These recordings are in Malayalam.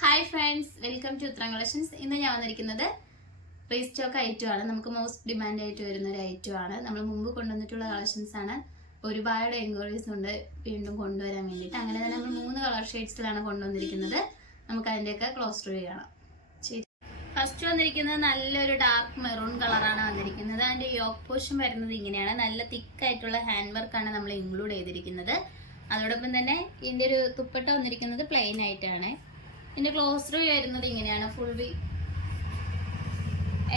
ഹായ് ഫ്രണ്ട്സ്, വെൽക്കം ടു ഉത്തരം കളക്ഷൻസ്. ഇന്ന് ഞാൻ വന്നിരിക്കുന്നത് റീസ്റ്റോക്ക് ഐറ്റം ആണ്. നമുക്ക് മോസ്റ്റ് ഡിമാൻഡ് ആയിട്ട് വരുന്ന ഒരു ഐറ്റം ആണ്. നമ്മൾ മുമ്പ് കൊണ്ടുവന്നിട്ടുള്ള കളക്ഷൻസ് ആണ്. ഒരുപാട് എൻക്വയറീസ് ഉണ്ട് വീണ്ടും കൊണ്ടുവരാൻ വേണ്ടിയിട്ട്. അങ്ങനെ തന്നെ നമ്മൾ 3 കളർ ഷെയ്ഡ്സിലാണ് കൊണ്ടുവന്നിരിക്കുന്നത്. നമുക്ക് അതിൻ്റെയൊക്കെ ക്ലോസ് റിവ്യൂ കാണാം. ഫസ്റ്റ് വന്നിരിക്കുന്നത് നല്ലൊരു ഡാർക്ക് മെറൂൺ കളറാണ് വന്നിരിക്കുന്നത്. അതിൻ്റെ യോക്ക് പോർഷൻ വരുന്നത് ഇങ്ങനെയാണ്. നല്ല തിക്കായിട്ടുള്ള ഹാൻഡ് വർക്കാണ് നമ്മൾ ഇൻക്ലൂഡ് ചെയ്തിരിക്കുന്നത്. അതോടൊപ്പം തന്നെ ഇതിൻ്റെ ഒരു തുപ്പട്ട വന്നിരിക്കുന്നത് പ്ലെയിൻ ആയിട്ടാണ്. ഇതിന്റെ ക്ലോസ് റിവ്യൂ വരുന്നത് ഇങ്ങനെയാണ്. ഫുൾ വി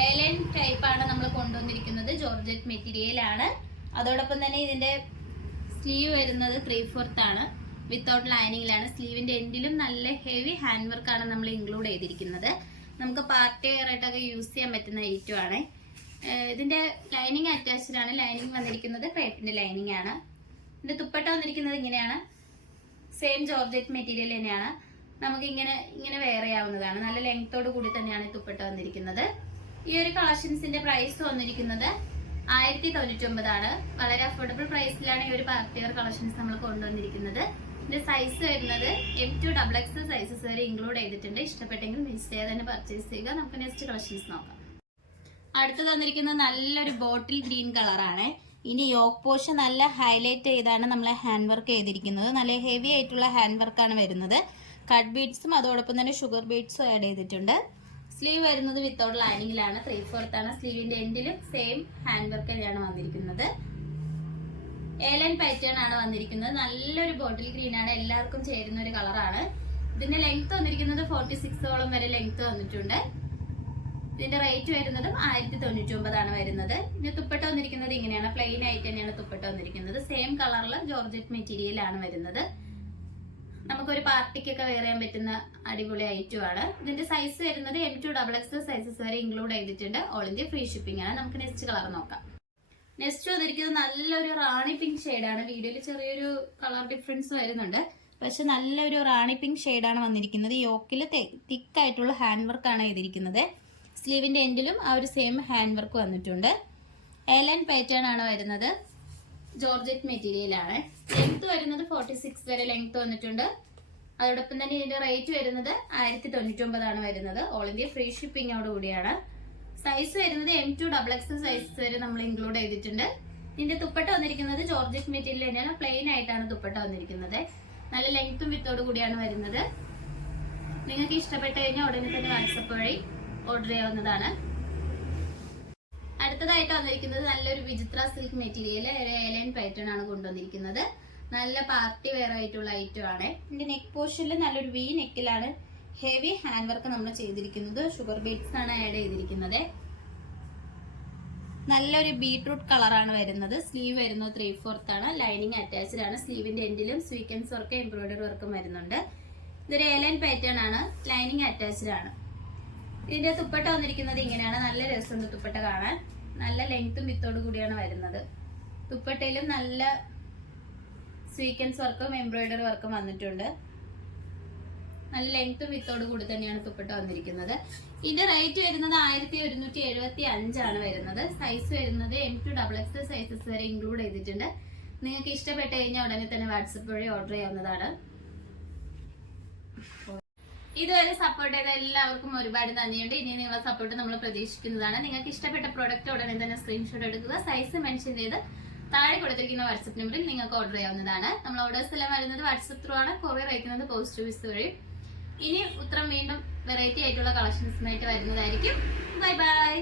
എലൈൻ ടൈപ്പാണ് നമ്മൾ കൊണ്ടുവന്നിരിക്കുന്നത്. ജോർജറ്റ് മെറ്റീരിയൽ ആണ്. അതോടൊപ്പം തന്നെ ഇതിന്റെ സ്ലീവ് വരുന്നത് 3/4 ആണ്. വിത്തൗട്ട് ലൈനിങ്ങിലാണ്. സ്ലീവിന്റെ എൻഡിലും നല്ല ഹെവി ഹാൻഡ് വർക്കാണ് നമ്മൾ ഇൻക്ലൂഡ് ചെയ്തിരിക്കുന്നത്. നമുക്ക് പാർട്ടി വെയർ ആയിട്ടൊക്കെ യൂസ് ചെയ്യാൻ പറ്റുന്ന ഐറ്റം ആണ്. ഇതിന്റെ ലൈനിങ് അറ്റാച്ച്ഡ് ആണ്. ലൈനിങ് വന്നിരിക്കുന്നത് ക്രേപ്പിന്റെ ലൈനിങ് ആണ്. ഇതിന്റെ തുപ്പട്ട വന്നിരിക്കുന്നത് ഇങ്ങനെയാണ്. സെയിം ജോർജറ്റ് മെറ്റീരിയൽ തന്നെയാണ്. നമുക്ക് ഇങ്ങനെ വെയർ ചെയ്യാവുന്നതാണ്. നല്ല ലെങ്തോട് കൂടി തന്നെയാണ് ഈ തുപ്പട്ട വന്നിരിക്കുന്നത്. ഈ ഒരു കളക്ഷൻസിന്റെ പ്രൈസ് വന്നിരിക്കുന്നത് 1099 ആണ്. വളരെ അഫോർഡബിൾ പ്രൈസിലാണ് ഈ ഒരു പാർട്ടി വെയർ കളക്ഷൻസ് നമ്മൾ കൊണ്ടുവന്നിരിക്കുന്നത്. ഇതിന്റെ സൈസ് വരുന്നത് M2 XXL സൈസസ് വരെ ഇൻക്ലൂഡ് ചെയ്തിട്ടുണ്ട്. ഇഷ്ടപ്പെട്ടെങ്കിൽ വിസിറ്റ് ചെയ്ത് തന്നെ പർച്ചേസ് ചെയ്യുക. നമുക്ക് നെക്സ്റ്റ് കളക്ഷൻസ് നോക്കാം. അടുത്ത് തന്നിരിക്കുന്നത് നല്ലൊരു ബോട്ടിൽ ഗ്രീൻ കളറാണ്. ഇനി യോക്ക് പോർഷൻ നല്ല ഹൈലൈറ്റ് ചെയ്താണ് നമ്മൾ ഹാൻഡ് വർക്ക് ചെയ്തിരിക്കുന്നത്. നല്ല ഹെവി ആയിട്ടുള്ള ഹാൻഡ് വർക്കാണ് വരുന്നത്. കട്ട് ബീഡ്സും അതോടൊപ്പം തന്നെ ഷുഗർ ബീഡ്സും ആഡ് ചെയ്തിട്ടുണ്ട്. സ്ലീവ് വരുന്നത് വിത്തൗട്ട് ലൈനിങ്ങിലാണ്. 3/4 ആണ്. സ്ലീവിന്റെ എൻഡിലും സെയിം ഹാൻഡ് വർക്ക് തന്നെയാണ് വന്നിരിക്കുന്നത്. ഏലൻ പാറ്റേൺ ആണ് വന്നിരിക്കുന്നത്. നല്ലൊരു ബോട്ടിൽ ഗ്രീൻ ആണ്. എല്ലാവർക്കും ചേരുന്ന ഒരു കളറാണ്. ഇതിന്റെ ലെങ്ത് വന്നിരിക്കുന്നത് 46ഓളം വരെ ലെങ്ത് വന്നിട്ടുണ്ട്. ഇതിന്റെ റേറ്റ് വരുന്നതും 1099 ആണ് വരുന്നത്. ഇതിന്റെ തുപ്പട്ട വന്നിരിക്കുന്നത് ഇങ്ങനെയാണ്. പ്ലെയിൻ ആയിട്ട് തന്നെയാണ് തുപ്പട്ട വന്നിരിക്കുന്നത്. സെയിം കളറിൽ ജോർജറ്റ് മെറ്റീരിയൽ ആണ് വരുന്നത്. നമുക്കൊരു പാർട്ടിക്കൊക്കെ വെയർ ചെയ്യാൻ പറ്റുന്ന അടിപൊളി ഐറ്റം ആണ്. ഇതിന്റെ സൈസ് വരുന്നത് M2 XXL സൈസസ് വരെ ഇൻക്ലൂഡ് ചെയ്തിട്ടുണ്ട്. ഓൾ ഇന്ത്യ ഫ്രീ ഷിപ്പിംഗ് ആണ്. നമുക്ക് നെക്സ്റ്റ് കളർ നോക്കാം. നെക്സ്റ്റ് വന്നിരിക്കുന്നത് നല്ലൊരു റാണി പിങ്ക് ഷെയ്ഡാണ്. വീഡിയോയിൽ ചെറിയൊരു കളർ ഡിഫറൻസ് വരുന്നുണ്ട്. പക്ഷെ നല്ലൊരു റാണി പിങ്ക് ഷെയ്ഡാണ് വന്നിരിക്കുന്നത്. യോക്കിൽ തിക്കായിട്ടുള്ള ഹാൻഡ് വർക്കാണ് ചെയ്തിരിക്കുന്നത്. സ്ലീവിന്റെ എൻഡിലും ആ ഒരു സെയിം ഹാൻഡ് വർക്ക് വന്നിട്ടുണ്ട്. എലൈൻ പാറ്റേൺ ആണ് വരുന്നത്. ജോർജറ്റ് മെറ്റീരിയൽ ആണ്. ലെങ്ത് വരുന്നത് 46 വരെ ലെങ്ത് വന്നിട്ടുണ്ട്. അതോടൊപ്പം തന്നെ ഇതിന്റെ റേറ്റ് വരുന്നത് 1099 ആണ് വരുന്നത്. ഓൾ ഇന്ത്യ ഫ്രീ ഷിപ്പിംഗോട് കൂടിയാണ്. സൈസ് വരുന്നത് M2 XXL സൈസ് വരെ നമ്മൾ ഇൻക്ലൂഡ് ചെയ്തിട്ടുണ്ട്. ഇതിന്റെ തുപ്പട്ട വന്നിരിക്കുന്നത് ജോർജറ്റ് മെറ്റീരിയൽ തന്നെയാണ്. പ്ലെയിൻ ആയിട്ടാണ് തുപ്പട്ട വന്നിരിക്കുന്നത്. നല്ല ലെങ്ത്തും വിത്തോട് കൂടിയാണ് വരുന്നത്. നിങ്ങൾക്ക് ഇഷ്ടപ്പെട്ട് കഴിഞ്ഞാൽ ഉടനെ തന്നെ വാട്സപ്പ് വഴി ഓർഡർ ചെയ്യാവുന്നതാണ്. അടുത്തതായിട്ട് വന്നിരിക്കുന്നത് നല്ലൊരു വിചിത്ര സിൽക്ക് മെറ്റീരിയൽ എലൈൻ പാറ്റേൺ ആണ് കൊണ്ടുവന്നിരിക്കുന്നത്. നല്ല പാർട്ടി വെയർ ആയിട്ടുള്ള ഐറ്റം ആണ്. ഇതിന്റെ നെക്ക് പോർഷനിൽ നല്ലൊരു വി നെക്കിലാണ് ഹെവി ഹാൻഡ് വർക്ക് നമ്മൾ ചെയ്തിരിക്കുന്നത്. ഷുഗർ ബീഡ്സ് ആണ് ആഡ് ചെയ്തിരിക്കുന്നത്. നല്ലൊരു ബീട്രൂട്ട് കളറാണ് വരുന്നത്. സ്ലീവ് വരുന്നത് 3/4 ആണ്. ലൈനിങ് അറ്റാച്ച്ഡ് ആണ്. സ്ലീവിന്റെ എൻഡിലും സ്വീക്വൻസ് വർക്ക് എംബ്രോയിഡറി വർക്കും വരുന്നുണ്ട്. ഇതൊരു എലൈൻ പാറ്റേൺ ആണ്. ലൈനിങ് അറ്റാച്ച്ഡ് ആണ്. ഇതിന്റെ തുപ്പട്ട വന്നിരിക്കുന്നത് ഇങ്ങനെയാണ്. നല്ല രസമുണ്ട് തുപ്പട്ട കാണാൻ. നല്ല ലെങ്ത്തും വിത്തോട് കൂടിയാണ് വരുന്നത്. തുപ്പട്ടയിലും നല്ല സ്വീക്വൻസ് വർക്കും എംബ്രോയിഡറി വർക്കും വന്നിട്ടുണ്ട്. നല്ല ലെങ്ത്തും വിത്തോട് കൂടി തന്നെയാണ് തുപ്പട്ട വന്നിരിക്കുന്നത്. ഇതിന്റെ റേറ്റ് വരുന്നത് 1175 ആണ് വരുന്നത്. സൈസ് വരുന്നത് M2 XXL സൈസസ് വരെ ഇൻക്ലൂഡ് ചെയ്തിട്ടുണ്ട്. നിങ്ങൾക്ക് ഇഷ്ടപ്പെട്ട് കഴിഞ്ഞാൽ ഉടനെ തന്നെ വാട്സപ്പ് വഴി ഓർഡർ ചെയ്യാവുന്നതാണ്. ഇതുവരെ സപ്പോർട്ട് ചെയ്ത എല്ലാവർക്കും ഒരുപാട് നന്ദിയുണ്ട്. ഇനി നിങ്ങളുടെ സപ്പോർട്ട് നമ്മൾ പ്രതീക്ഷിക്കുന്നതാണ്. നിങ്ങൾക്ക് ഇഷ്ടപ്പെട്ട പ്രോഡക്റ്റ് ഉടനെ തന്നെ സ്ക്രീൻഷോട്ട് എടുക്കുക. സൈസ് മെൻഷൻ ചെയ്ത് താഴെ കൊടുത്തിരിക്കുന്ന വാട്സപ്പ് നമ്പറിൽ നിങ്ങൾക്ക് ഓർഡർ ചെയ്യാവുന്നതാണ്. നമ്മൾ ഓർഡേഴ്സ് എല്ലാം വരുന്നത് വാട്സപ്പ് ത്രൂ ആണ്. കൊറിയർ അയക്കുന്നത് പോസ്റ്റ് ഓഫീസ് വഴി. ഇനി ഉത്തരം വീണ്ടും വെറൈറ്റി ആയിട്ടുള്ള കളക്ഷൻസുമായിട്ട് വരുന്നതായിരിക്കും. Bye bye.